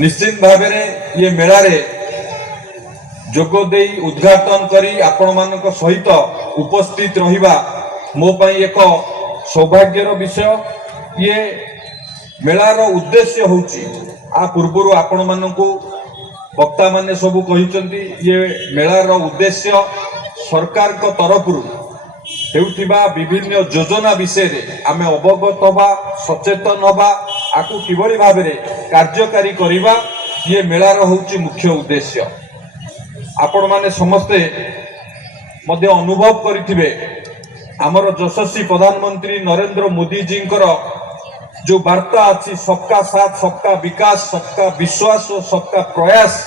निश्चित भाव ये मेला रे जोगदे उद्घाटन करी आपण मान सहित उपस्थित रहिबा मो पई एक सौभाग्यर विषय। ये मेलार उद्देश्य होची आ पूर्व आपण मानकु वक्ता माने सबू कहिसंती ये मेलार उद्देश्य सरकार को तरफ हेउथिबा विभिन्न योजना विषय रे आमे अवगत हवा सचेतन हवा आकु किभली भाव रे कार्यकारी करिबा ये मेलार होची मुख्य उद्देश्य। आपण माने समस्ते मध्य अनुभव करिथिबे आमर यशस्वी प्रधानमंत्री नरेंद्र मोदी जी जो वार्ता अच्छी सबका साथ सबका विकास सबका विश्वास और सबका प्रयास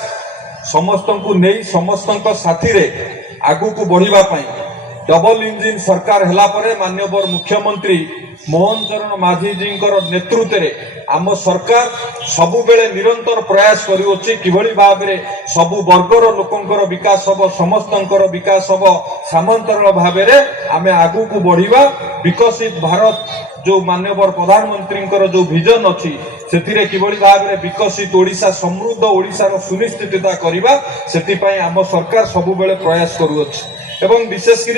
समस्त को नहीं समस्त साथी रे आगु को बढ़िबा पई डबल इंजिन सरकार हला परे माननीय मुख्यमंत्री मोहन चरण माझी जी नेतृत्व रे आम सरकार सबु बेले निरंतर प्रयास करुछि किभली भाव रे सबु वर्गर लोकंकर विकास हबो समस्तंकर विकास हबो सामंतरण भाव रे आमे आगु को बढ़िबा विकसित भारत जो माननीय प्रधानमंत्री जो विजन अच्छी से किभली भाव में विकसित ओडिशा समृद्ध ओडिशार सुनिश्चितता करवा से आम सरकार सबु बेले प्रयास करुअछि। एवं विशेषकर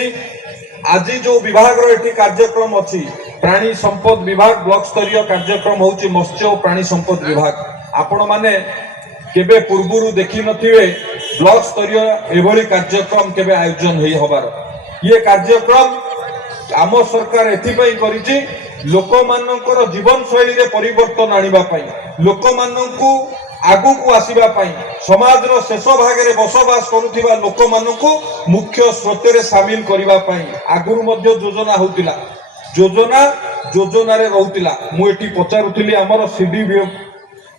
आज जो विभाग एटी कार्यक्रम अच्छी प्राणी संपद विभाग ब्लॉक स्तरीय कार्यक्रम होची मत्स्य और प्राणी संपद विभाग आपण माने केबे पूर्वरु देखि नथिबे ब्लॉक स्तरीय एभली कार्यक्रम केबे आयोजन होई हबार ये कार्यक्रम आम सरकार एथिपई करिछि लोक मानकर जीवन शैली रे परिवर्तन आनिबा पई लोक मानकु आगु को आसीबा पई समाज रो शेष भाग रे बसवास करुथिबा लोक मानकु मुख्य स्रोत रे शामिल करिबा पई आगुरु मध्य योजना होतिला योजना रे रहउतिला मु एठी पचारुथिली हमर सीडीबी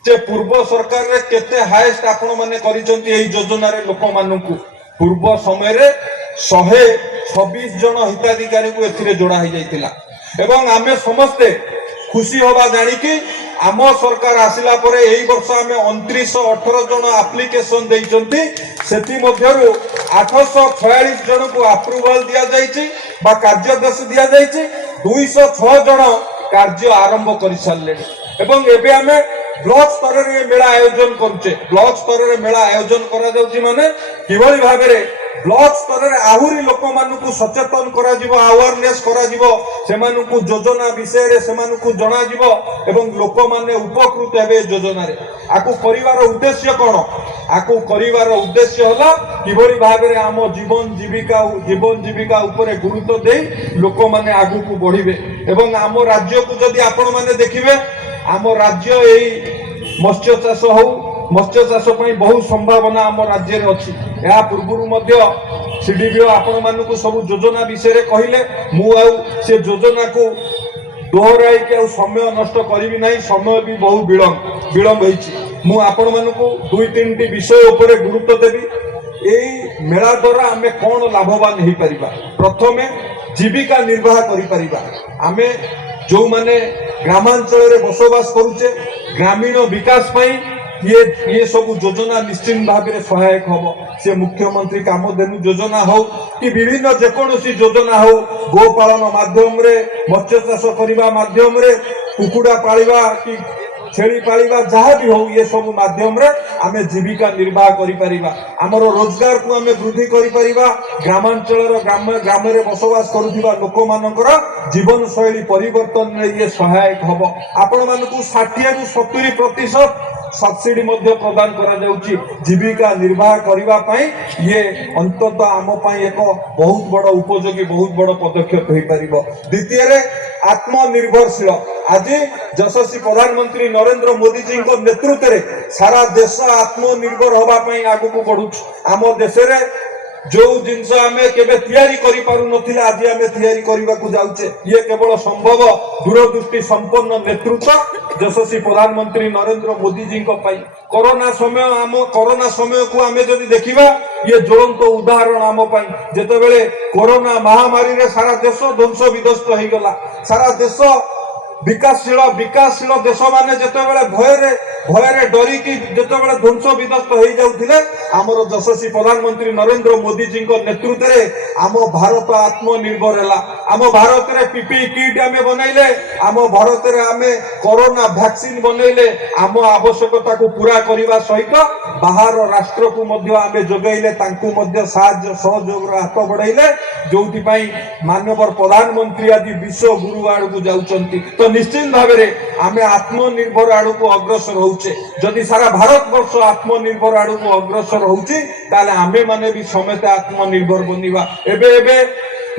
जे पूर्व सरकार रे केते हाईएस्ट आपण माने करिसंती एई योजना रे लोक मानकु पूर्व समय रे 126 जन हिताधिकारी को एथिरे जोड़ा हो जाइतिला एवं आमे समस्ते खुशी होबा जानी कि आम सरकार आसिला परे एई वर्ष आमे 2918 जन एप्लिकेशन देइचंती सेति मध्यरु 846 जन को अप्रूवल दिया जाइछि बा कार्यदेश दिया जाइछि 206 जन कार्य आरंभ करि सारले एवं एबे आमे ब्लॉक स्तर रे मेला आयोजन करूचे ब्लॉक स्तर रे मेला आयोजन करा जाउछि माने किभली भाबे रे ब्लॉक स्तर रे आहुरी लोक मानकु सचेतन करा जिवो अवेयरनेस करा जिवो सेमानकु योजना विषय रे सेमानकु जणा जिवो एवं लोक माने उपकृत हेबे योजना रे आकु परिवार उद्देश्य कोन आकु परिवार उद्देश्य होला किभली भाबे रे आम जीवन जीविका ऊपर गुरुत्व देई लोक माने आगु को बढ़िबे एवं आम राज्य को जदि आपण माने देखिबे आम राज्य एई मत्स्य चाष हो मत्स्य चाष बहुत संभावना आम राज्य में अच्छी या पूर्व सीडीपीओ आपण मानक सब योजना विषय कहले से योजना को दोहराई के समय नष्ट करी ना समय भी बहुत विलंब हो आपण मानक दुई तीन टी विषय उपर गुरुत्व देवी यही मेला द्वारा आम कौन लाभवान हो पार प्रथमे जीविका निर्वाह करें जो माने ग्रामांचल रे बसवास करुचे ग्रामीण विकास पाई ये सब योजना निश्चित भाव में सहायक हम से मुख्यमंत्री कामधेनु योजना हो कि विभिन्न जेकोसी योजना हो गोपालन माध्यम रे मत्स्य चाष करने माध्यम रे कुकुड़ा पालिबा कि छेली पालिबा जहाँ भी हो ये सब माध्यम रे आमे जीविका निर्वाह करिपरिबा हमर रोजगार को आमे वृद्धि करिपरिबा ग्रामांचल ग्राम रे बसवास करुथिबा लोक मानकर जीवन शैली परिवर्तन रे ये सहायक हबो आपण मानकु 60 रु 70% सब्सिडी मध्य प्रदान करा जाउची जीविका निर्वाह करिबा पई ये अंततः आम पई एक बहुत बड़ उपयोगी बहुत बड़ पदक्षेप होई परिबो। द्वितीय रे आत्मनिर्भरशील आज यशस्वी प्रधानमंत्री नरेंद्र मोदी जी को नेतृत्व रे सारा देश आत्मनिर्भर होबा पई आगु को बढ़ुछ आम देश रे जो जिनस आमे केबे तैयारी करि पारु नथिले आज आमे तैयारी करिबा को जाउचे ये केवल संभव दूरदृष्टि संपन्न नेतृत्व यशस्वी प्रधानमंत्री नरेंद्र मोदी जी को पाई कोरोना समय को आमे जदि देखिबा ये ज्वलंत उदाहरण आम पाई जेते बेले कोरोना महामारी रे सारा देश ध्वंस विध्वस्त हो गला सारा देश विकासशील देश माने जेतेबेले भୟରେ डरिकी जेतेबेले ध्वंस विध्वस्त हो जाउथिले हमर यशस्वी प्रधानमंत्री नरेंद्र मोदी जी को नेतृत्व रे आम भारत आत्मनिर्भर हैला। आम भारत रे पीपी किट आमे बनैले, आम भारत रे आमे कोरोना वैक्सीन बनैले, आम आवश्यकता को पूरा करबा सहित बाहर राष्ट्र को मध्य आमे जोगैले, तांकु मध्य साहाय्य सहयोग हाथ बढ़ाइले, जोथि पई माननीय प्रधानमंत्री आज विश्व गुरु आड़ को जाउचंती। तो निश्चित भाव में आमे आत्मनिर्भर आड़ को अग्रसर होउचे। जदि सारा भारत वर्ष आत्मनिर्भर आड़ को अग्रसर होउची ताले आमे माने भी समेत आत्मनिर्भर बनिबा। एबे एबे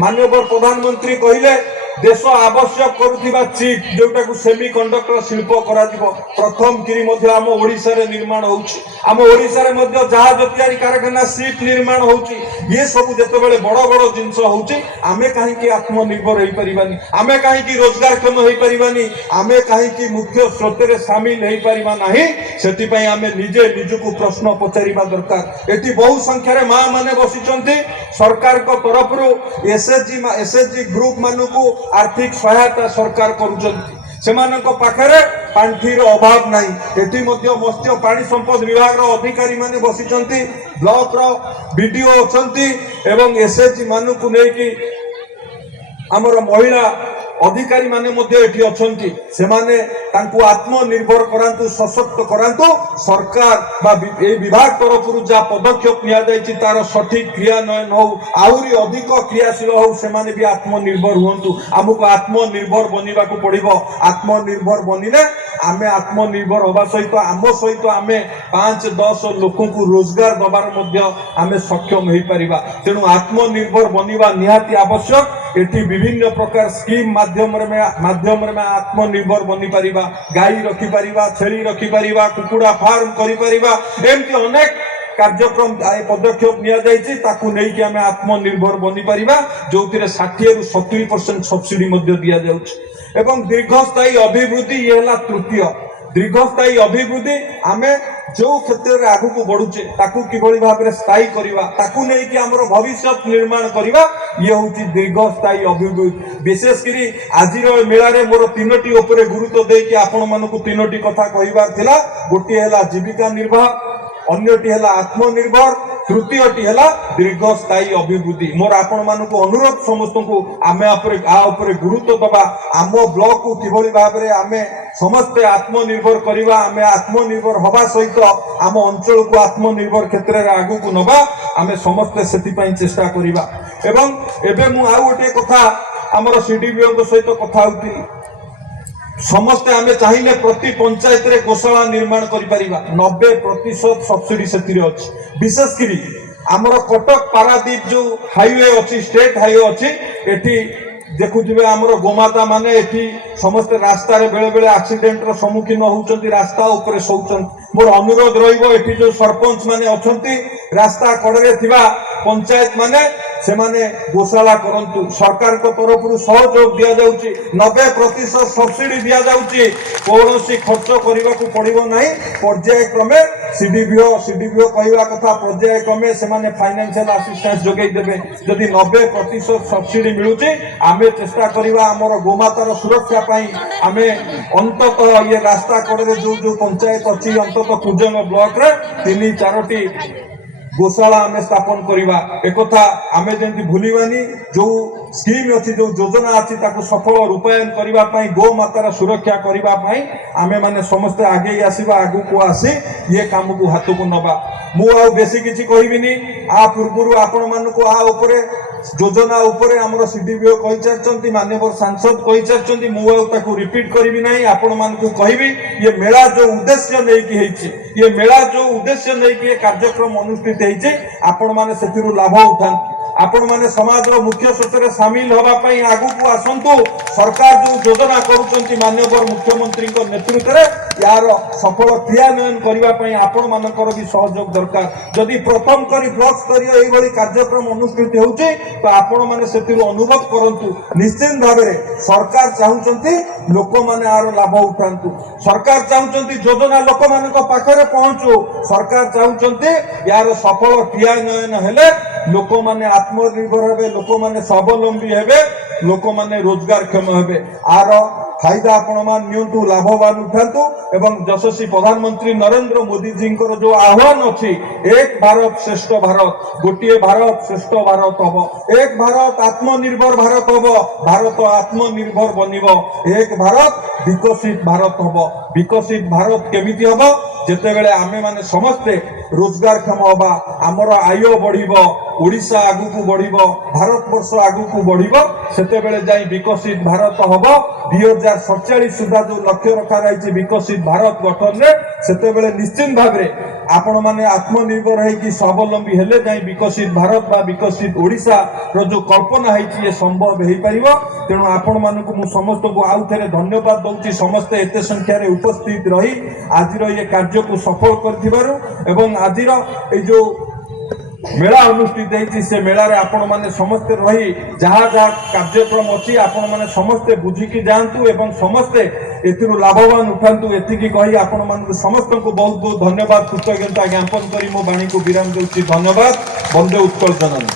माननीय प्रधानमंत्री कहिले देश आवश्यक करुथिबा चिप जोटा को सेमीकंडक्टर शिल्प करा दिबो प्रथम किरी मध्य आम ओडिसा रे निर्माण होउची। आम ओडिसा रे मध्य जहाज तयारी कारखाना शिप निर्माण होउची। ये सब जेतेबेले बड़ बड़ जिंस होउची आमे काहे कि आत्मनिर्भर होई परिबानी, आमे काहे कि रोजगारक्षम होई परिबानी, आमे काहे कि मुख्य स्रोत रे शामिल होई परिबा नाही। सेति पई आमे निजे निजको प्रश्न पचारिबा दरकार। एटी बहु संख्या रे मां माने बसिचंती सरकार को तरफ रु एसएचजी ग्रुप मानको आर्थिक सहायता सरकार करुचंती। सेमानक पाखरे पांठीर अभाव नाही। एटी मध्य मत्स्य पानी संपद विभाग रो अधिकारी माने बसिचंती, ब्लॉक रो बीडीओ अछंती एवं एसएचजी मानको नै कि हमर महिला अधिकारी माने मध्य एठी अछंती। सेमाने तांकु आत्मनिर्भर करांतु, सशक्त करांतु। सरकार बा ए विभाग तरफ रु जा पदक्षेप निया जायछि तार सठिक क्रियान्वयन हो, आहुरी अधिक क्रियाशील हो, सेमाने भी आत्मनिर्भर हुंतु। हमको आत्मनिर्भर बनिबा को पड़िबो। आत्मनिर्भर बनिले आमे आत्मनिर्भर होबा सहित आमे 5-10 लोकों को रोजगार दबार मध्य आमे सक्षम होई परिबा। तेनु आत्मनिर्भर बनिबा निहाती आवश्यक। एठी विभिन्न प्रकार स्कीम माध्यम में आत्मनिर्भर बनी परिबा। गाई रखी परिबा, छेली रखी परिबा, कुकुड़ा फार्म करि परिबा, एमती अनेक कार्यक्रम पदक्षेप निया जायछि ताकू नै कि हमें आत्मनिर्भर बनी परिबा, जोथिरे 60 रु 70% सब्सिडी मध्य दिया जाउछि। एवं दीर्घस्थायी अभिवृद्धि ये हला तृतीय। दीर्घस्थायी अभिवृद्धि आमे जो क्षेत्र रे आगु को बढ़ुचे ताकू किभଳି भाबरे स्थायी करिवा, ताकू नै कि हमर भविष्य निर्माण करिवा, ये होची दीर्घस्थायी अभिवृद्धि। विशेष करी आजिर मेला रे मोर तीनोटी ऊपर गुरुत्व दे कि आपण मानको तीनोटी कथा कहिबार थिला। गोटी हैला जीविका निर्वाह, अन्यटी हैला आत्मनिर्भर, तृतीयटी हैला दीर्घस्थायी अभिवृद्धि। मोर आपण मानको अनुरोध समस्त को आमे आपरे गुरुत्व दबा। आम ब्लॉक को किभଳି भाबरे आमे समस्त आत्मनिर्भर करिवा, आमे आत्मनिर्भर हवा सहित आम अंचल को आत्मनिर्भर क्षेत्र रे आगु को नबा, आमे समस्त सेति पई चेष्टा करिवा। एवं एबे मु आ गोटे कथा हमर सीडीबीओ को सहित कथा होती। समस्ते आमे चाहिए प्रति पंचायत रे गोशाला निर्माण करि परिबा। 90% सब्सिडी सेतिरे अछि। विशेष करी हमर कटक पारादीप जो हाईवे अछि, स्टेट हाईवे अछि, एठी देखुथिबे हमर गोमाता माने एठी समस्त रास्ता रे बेले बेले एक्सीडेंट रो सम्मुखीन होउचंती, रास्ता ऊपर सोउचंती। मोर अनुरोध रहिबो एठी जो सरपंच माने अछंती रास्ता कड़े थिबा पंचायत माने से माने गोशाला करंतु। सरकार को तरफ रु सहयोग दिया जाउची, 90% सब्सिडी दिया जाउची। कोनोसी खर्च करबा को पड़िबो नाही। पर्याय क्रमे सीडीबीओ कहवा कथा पर्याय क्रमे से माने फाइनेंशियल असिस्टेंस जोगै देबे। जदि 90% सब्सिडी मिलुची आमे चेष्टा करिवा हमर गोमातार सुरक्षा पई। आमे अंततः ये रास्ता कड़े जो पंचायत अछि अंततः कुजंग ब्लॉक रे 3-4टी गोशाला आमे स्थापन करिवा। एकथा आमे जेंति भूलिबानी, जो स्कीम अछि, जो योजना अछि ताको सफल रूपायन करिवा पई, गो मातार सुरक्षा करिवा पई आमे माने समस्त आगे आसीबा। आगु को आसी ये काम को हाथ को नबा। मु आ बेसी किछि कहिबिनी। आ पूर्वरु आपण मानको आ ऊपरे योजना ऊपरे हमर सीडीबीओ कहि चारचंती, माननीय सांसद कहि चारचंती। मु आ ताको रिपीट करिबि नाही। आपण मानको कहिबि ये मेला जो उद्देश्य नै कि हेछि, ये मेला जो उद्देश्य नै कि ये कार्यक्रम अनुष्ठित हेछि, आपण माने सेतिरु लाभ उठान। आपण माने समाज रो मुख्य स्रोतरे शामिल होबा पई आगु को आसंतु। सरकार जो योजना करूचंती माननीय मुख्यमंत्री को नेतृत्व रे यार सफल क्रियान्वयन करिवा पई आपण मानकर भी सहयोग दरकार। जदि प्रथम करी ब्लॉक स्तरीय एई भली कार्यक्रम अनुष्ठित होउची तो आपण माने सेतिरु अनुभव करंतु। निश्चित भाबरे सरकार चाहुचंती लोक माने आरो लाभ उठांतु। सरकार चाहुचंती योजना लोक मानक पाखरे पहुंचू। सरकार चाहुचंती यार सफल क्रियान्वयन हेले लोक माने आत्मनिर्भर हेबे, लोक माने स्वावलंबी हेबे, लोक माने रोजगारक्षम हेबे आर फायदा आपण मान नियंतु लाभवान उठातु एवं यशस्वी प्रधानमंत्री नरेंद्र मोदी जी जो आह्वान अच्छी एक भारत श्रेष्ठ भारत गोटे भारत श्रेष्ठ भारत हम एक भारत आत्मनिर्भर भारत हम भारत आत्मनिर्भर बनिब एक भारत विकसित भारत हम विकसित भारत केमिति हम जेते बेले आमे माने समस्ते रोजगारक्षम हवा आमर आय बढ़िबो ओडिशा आगु को बढ़िबो भारत वर्ष आगु को बढ़िबो सेते बेले जाई विकसित भारत हबो 2047 सुधा जो लक्ष्य रखा रही विकसित भारत गठन रे सेते बेले निश्चित भाव रे आपण माने आत्मनिर्भर है कि स्वावलंबी हेले जाई विकसित भारत बा विकसित ओडिशा रो जो कल्पना है ये संभव हो पारिबो तेणु आपण मानकु मु समस्त को आउ थेरे धन्यवाद दउची समस्त एते संख्या रे उपस्थित रही आज रो ये कार्य को सफल करथिबारु एवं आज रो ए जो मेला अनुष्ठित होती से मेला रे आपण माने समस्ते रही जहाँ जहाँ कार्यक्रम अच्छी आपण माने समस्ते बुझिकी जातु एवं समस्ते एथिरु लाभवान उठातु एतिकी कही आपण मानकु समस्त को बहुत बहुत धन्यवाद कृतज्ञता ज्ञापन करी मो वाणी को विराम देउची धन्यवाद वंदे उत्कल जननी।